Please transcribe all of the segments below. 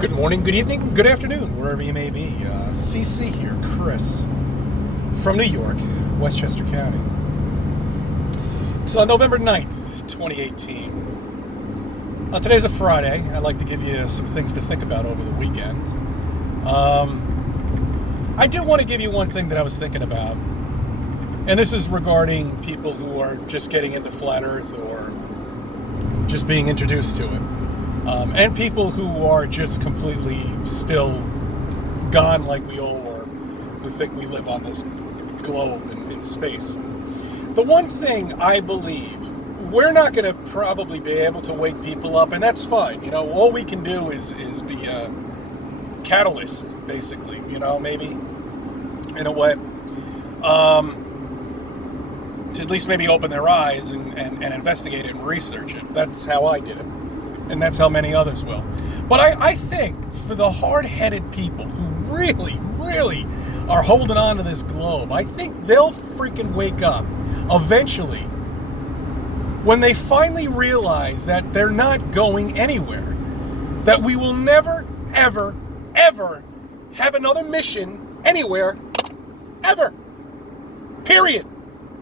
Good morning, good evening, good afternoon, wherever you may be. CC here, Chris, from New York, Westchester County. It's November 9th, 2018. Today's a Friday. I'd like to give you some things to think about over the weekend. I do want to give you one thing that I was thinking about, and this is regarding people who are just getting into flat Earth or just being introduced to it. And people who are just completely still gone like we all were, who think we live on this globe in space. The one thing I believe, we're not going to probably be able to wake people up, and that's fine. You know, all we can do is be a catalyst, basically, you know, maybe, in a way. To at least maybe open their eyes and investigate it and research it. That's how I did it. And that's how many others will. But I think for the hard-headed people who really, really are holding on to this globe, I think they'll freaking wake up eventually when they finally realize that they're not going anywhere. That we will never, ever, ever have another mission anywhere, ever. Period.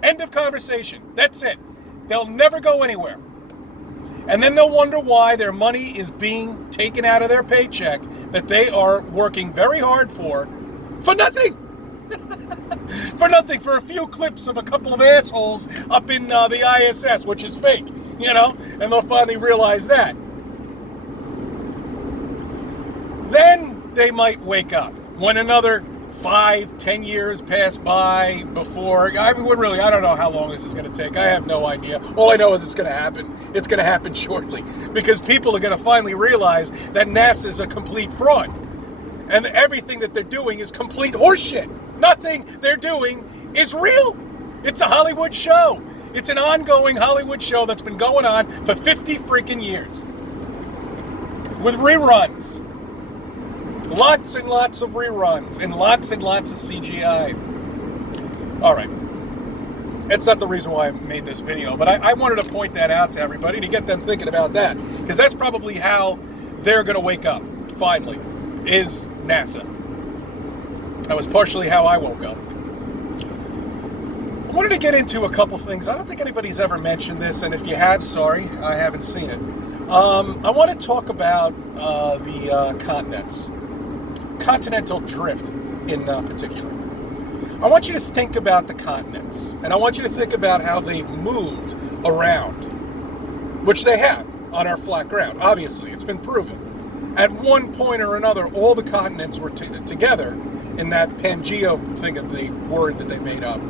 End of conversation. That's it. They'll never go anywhere. And then they'll wonder why their money is being taken out of their paycheck that they are working very hard for nothing. For nothing, for a few clips of a couple of assholes up in the ISS, which is fake, you know, and they'll finally realize that. Then they might wake up when another 5-10 years pass by before, I mean, really, I don't know how long this is going to take. I have no idea. All I know is it's going to happen. It's going to happen shortly because people are going to finally realize that NASA is a complete fraud and everything that they're doing is complete horseshit. Nothing they're doing is real. It's a Hollywood show. It's an ongoing Hollywood show that's been going on for 50 freaking years with reruns. Lots and lots of reruns and lots of CGI. All right. That's not the reason why I made this video, but I wanted to point that out to everybody to get them thinking about that, because that's probably how they're going to wake up, finally, is NASA. That was partially how I woke up. I wanted to get into a couple things. I don't think anybody's ever mentioned this, and if you have, sorry, I haven't seen it. I want to talk about the continents. Continental drift in particular. I want you to think about the continents, and I want you to think about how they've moved around, which they have on our flat ground. Obviously, it's been proven. At one point or another, all the continents were together in that Pangea thing, the word that they made up.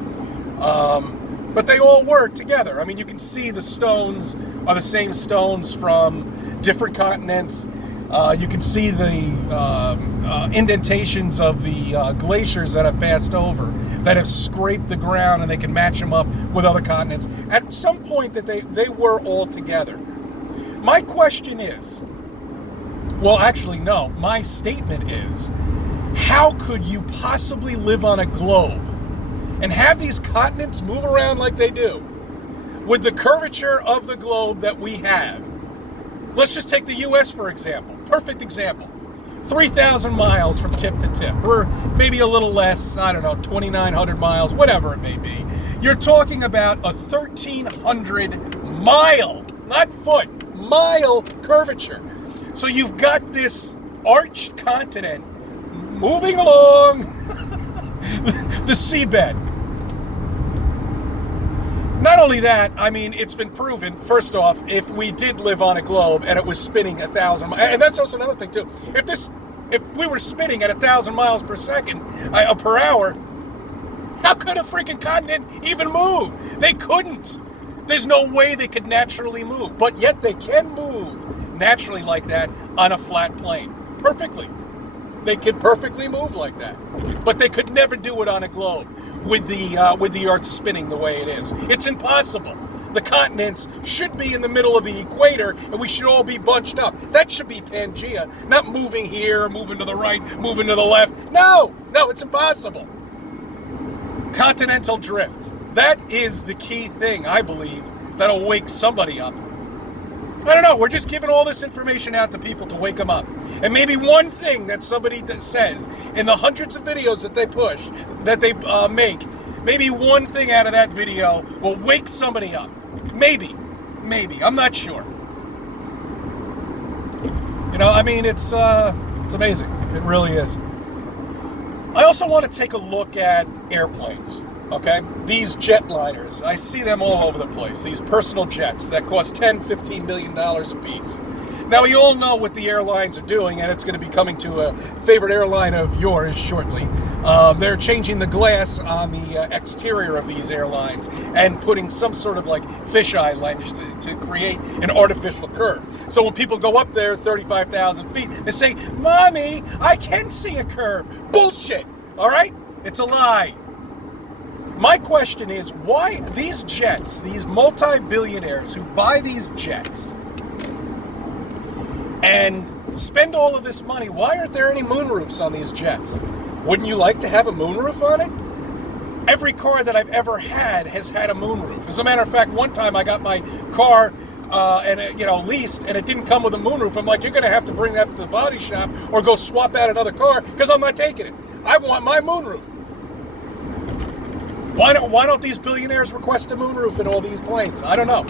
But they all were together. I mean, you can see the stones are the same stones from different continents. You can see the indentations of the glaciers that have passed over, that have scraped the ground, and they can match them up with other continents. At some point that they were all together. My question is, well, actually, no. My statement is, how could you possibly live on a globe and have these continents move around like they do with the curvature of the globe that we have? Let's just take the U.S. for example. Perfect example. 3,000 miles from tip to tip, or maybe a little less, I don't know, 2,900 miles, whatever it may be. You're talking about a 1,300 mile, not foot, mile curvature. So you've got this arched continent moving along the seabed. Not only that, I mean, it's been proven, first off, if we did live on a globe and it was spinning 1,000 miles, and that's also another thing too, if we were spinning at 1,000 miles per second, per hour, how could a freaking continent even move? They couldn't. There's no way they could naturally move, but yet they can move naturally like that on a flat plane. Perfectly. They could perfectly move like that, but they could never do it on a globe with the Earth spinning the way it is. It's impossible. The continents should be in the middle of the equator, and we should all be bunched up. That should be Pangea, not moving here, moving to the right, moving to the left. No, it's impossible. Continental drift. That is the key thing, I believe, that'll wake somebody up. I don't know. We're just giving all this information out to people to wake them up. And maybe one thing that somebody says in the hundreds of videos that they push, that they make, maybe one thing out of that video will wake somebody up. Maybe. I'm not sure. You know, I mean, it's amazing. It really is. I also want to take a look at airplanes. Okay, these jetliners, I see them all over the place. These personal jets that cost $10, $15 million a piece. Now, you all know what the airlines are doing, and it's going to be coming to a favorite airline of yours shortly. They're changing the glass on the exterior of these airlines and putting some sort of like fisheye lens to create an artificial curve. So when people go up there 35,000 feet, they say, "Mommy, I can see a curve." Bullshit, all right? It's a lie. My question is, why these jets, these multi-billionaires who buy these jets and spend all of this money, why aren't there any moonroofs on these jets? Wouldn't you like to have a moonroof on it? Every car that I've ever had has had a moonroof. As a matter of fact, one time I got my car leased, and it didn't come with a moonroof. I'm like, you're going to have to bring that to the body shop or go swap out another car because I'm not taking it. I want my moonroof. Why don't these billionaires request a moonroof in all these planes? I don't know.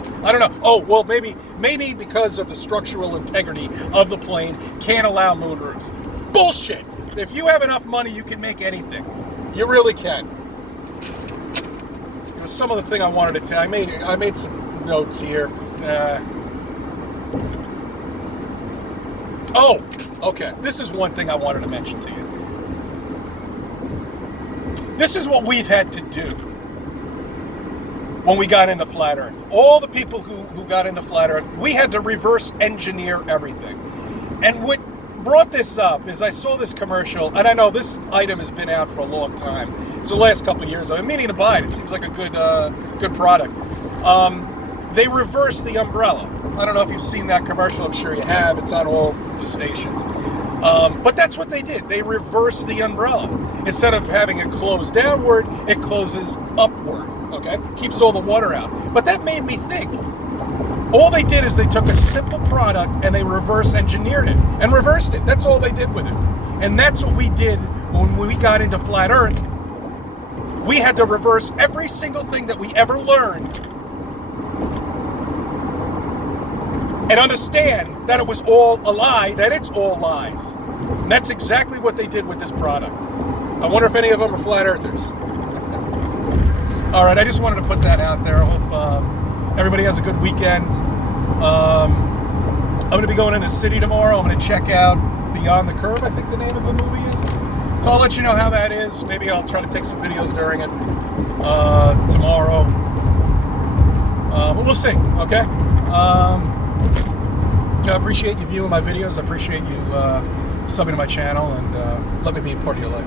Oh, well, maybe because of the structural integrity of the plane can't allow moonroofs. Bullshit. If you have enough money, you can make anything. You really can. It was some of the thing I wanted to tell. I made some notes here. Okay. This is one thing I wanted to mention to you. This is what we've had to do when we got into flat Earth. All the people who got into flat Earth, we had to reverse engineer everything. And what brought this up is I saw this commercial, and I know this item has been out for a long time. So the last couple of years, I've been meaning to buy it. It seems like a good product. They reversed the umbrella. I don't know if you've seen that commercial. I'm sure you have. It's on all the stations. But that's what they did. They reversed the umbrella. Instead of having it close downward, it closes upward, okay? Keeps all the water out. But that made me think. All they did is they took a simple product and they reverse engineered it and reversed it. That's all they did with it. And that's what we did when we got into flat Earth. We had to reverse every single thing that we ever learned and understand that it was all a lie, that it's all lies. And that's exactly what they did with this product. I wonder if any of them are flat earthers. All right, I just wanted to put that out there. I hope everybody has a good weekend. I'm going to be going in the city tomorrow. I'm going to check out Beyond the Curve, I think the name of the movie is. So I'll let you know how that is. Maybe I'll try to take some videos during it tomorrow. But we'll see, okay? I appreciate you viewing my videos. I appreciate you subbing to my channel and let me be a part of your life.